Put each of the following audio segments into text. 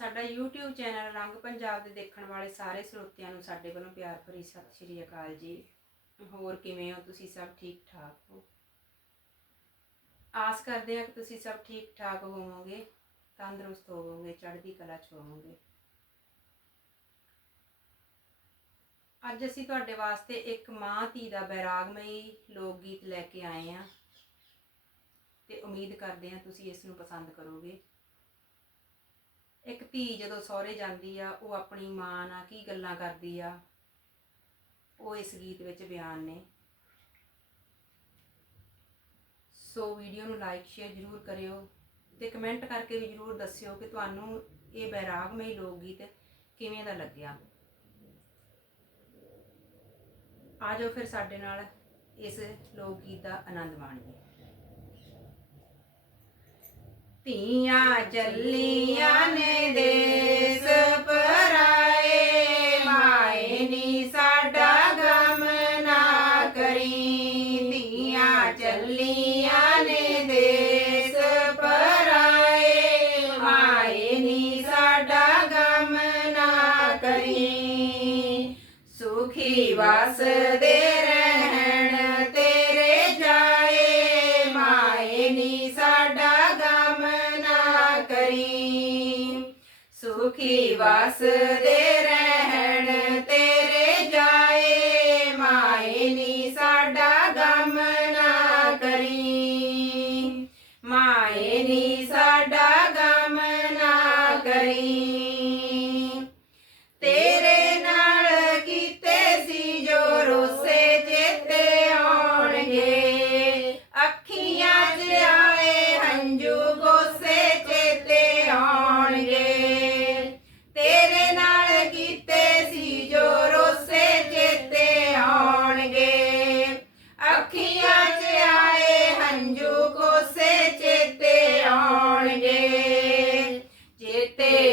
ਸਾਡਾ YouTube channel ਰੰਗ ਪੰਜਾਬ ਦੇ ਦੇਖਣ ਵਾਲੇ ਸਾਰੇ ਸਰੋਤਿਆਂ ਨੂੰ ਸਾਡੇ ਵੱਲੋਂ ਪਿਆਰ ਭਰੀ ਸਤਿ ਸ਼੍ਰੀ ਅਕਾਲ ਜੀ। ਹੋਰ ਕਿਵੇਂ ਹੋ ਤੁਸੀਂ ਸਭ ਠੀਕ ਠਾਕ ਹੋ? ਆਸ ਕਰਦੇ ਹਾਂ ਕਿ ਤੁਸੀਂ ਸਭ ਠੀਕ ਠਾਕ ਹੋਵੋਗੇ, ਤੰਦਰੁਸਤ ਹੋਵੋਗੇ, ਚੜ੍ਹਦੀ ਕਲਾ ਚ ਹੋਵੋਗੇ। ਅੱਜ ਅਸੀਂ ਤੁਹਾਡੇ ਵਾਸਤੇ ਇੱਕ ਮਾਂ ਧੀ ਦਾ ਬੈਰਾਗਮਈ ਲੋਕ ਗੀਤ ਲੈ ਕੇ ਆਏ ਹਾਂ। ਤੇ ਉਮੀਦ ਕਰਦੇ ਹਾਂ ਤੁਸੀਂ ਇਸ ਨੂੰ ਪਸੰਦ ਕਰੋਗੇ। ਇੱਕ ਧੀ ਜਦੋਂ ਸਹੁਰੇ ਜਾਂਦੀ ਆ, ਉਹ ਆਪਣੀ ਮਾਂ ਨਾਲ ਕੀ ਗੱਲਾਂ ਕਰਦੀ ਆ? ਉਹ ਇਸ ਗੀਤ ਵਿੱਚ ਬਿਆਨ ਨੇ। ਸੋ ਵੀਡੀਓ ਨੂੰ ਲਾਈਕ, ਸ਼ੇਅਰ ਜ਼ਰੂਰ ਕਰਿਓ ਤੇ ਕਮੈਂਟ ਕਰਕੇ ਵੀ ਜ਼ਰੂਰ ਦੱਸਿਓ ਕਿ ਤੁਹਾਨੂੰ ਇਹ ਬੈਰਾਗਮਈ ਲੋਕ ਗੀਤ ਕਿਵੇਂ ਦਾ ਲੱਗਿਆ। ਆਜੋ ਫਿਰ ਸਾਡੇ ਨਾਲ ਇਸ ਲੋਕ ਗੀਤ ਦਾ ਆਨੰਦ ਮਾਣੀਏ। ਧੀਆਂ ਚੱਲੀਆਂ ਨੇ ਦੇਸ ਪਰਾਏ ਮਾਏ ਨੀ ਸਾਡਾ ਗਮ ਨਾ ਕਰੀ। ਧੀਆਂ ਚੱਲੀਆਂ ਨੇ ਦੇਸ ਪਰਾਏ ਮਾਏ ਨੀ ਸਾਡਾ ਗਮ ਨਾ ਕਰੀ। ਸੁਖੀ ਵਸਦੇ ਰਹਿਣ ਸੁਖੀ ਵਸਦੇ ਰਹਿਣ ਤੇਰੇ ਜਾਏ? ਮਾਏ ਨੀ ਸਾਡਾ ਗਮ ਨਾ ਕਰੀ। ਮਾਏ ਨੀ ਸਾਡਾ ਗਮ ਨਾ ਕਰੀ।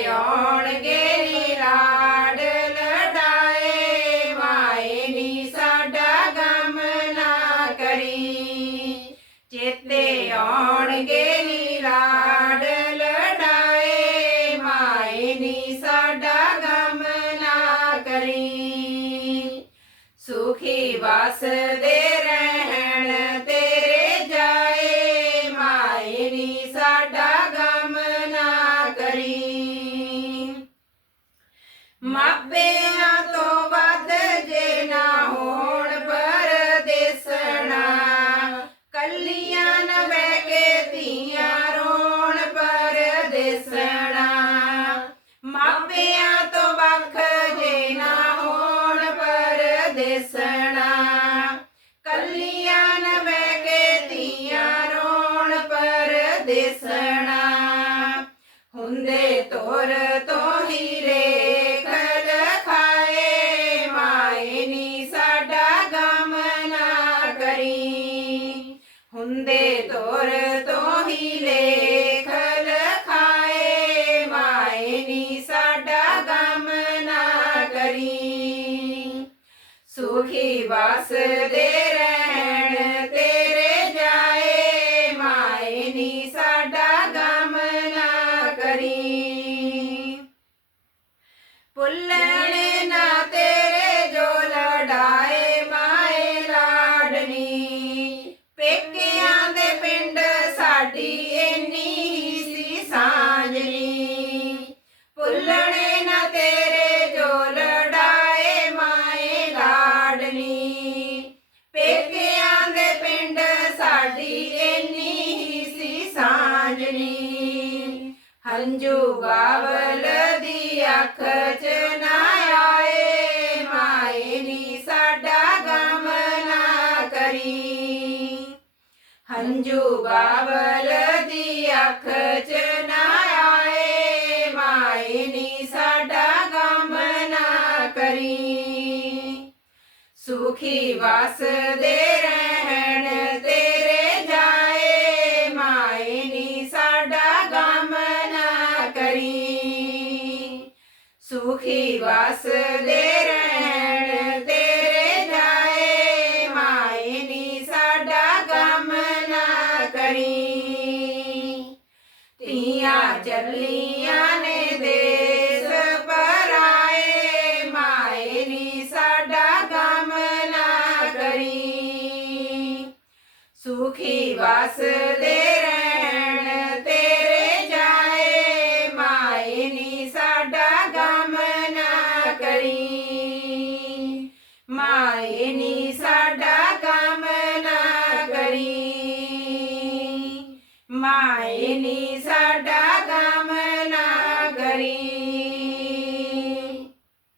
ਆਉਣਗੇ ਨੀ ਲਾਡ ਲੜਾਏ ਮਾਏ ਨੀ ਸਾਡਾ ਗਮ ਨਾ ਕਰੀ। ਚੇਤੇ ਆਉਣਗੇ ਨੀ ਲਾਡ ਲੜਾਏ ਮਾਏ ਨੀ ਸਾਡਾ ਗਮ ਨਾ ਕਰੀ। ਸੁਖੀ ਵਸਦੇ ਰਹਿਣ ਮਾਪਿਆਂ ਤੋਂ ਤੋਰ ਤੋਂ ਹੀ ਲੇਖ ਲਖਾਏ ਮਾਏ ਨੀ ਸਾਡਾ ਗਮ ਨਾ ਕਰੀ। ਸੁਖੀ ਵਸਦੇ ਰਹਿਣ ਪੁੱਲਣੇ ਨਾ ਤੇਰੇ ਜੋ ਲੜਾਏ ਮਾਏ ਲਾਡਨੀ। ਪੇਕਿਆਂ ਦੇ ਪਿੰਡ ਸਾਡੀ ਇੰਨੀ ਹੀ ਸੀ ਸਾਂਝਣੀ ਹੰਝੂ ਬਾਵਲ ਦੀ ਅੱਖ ਚ ਨਾ ਆਏ, ਮਾਏ ਨੀ ਸਾਡਾ ਗਮ ਨਾ ਕਰੀ। ਹੰਝੂ ਬਾਵਲ ਦੀ ਅੱਖ ਸਾਡਾ ਗਮ ਨਾ ਕਰੀ। ਸੁਖੀ ਵਸਦੇ ਰਹਿਣ ਤੇਰੇ ਜਾਏ, ਮਾਏ ਨੀ ਸਾਡਾ ਗਮ ਨਾ ਕਰੀ। ਸੁਖੀ ਵਸਦੇ ਰਹਿਣ ਤੇਰੇ ਜਾਏ, ਮਾਏ ਨੀ ਸਾਡਾ ਗਮ ਨਾ ਕਰੀ। ਸੁਖੀ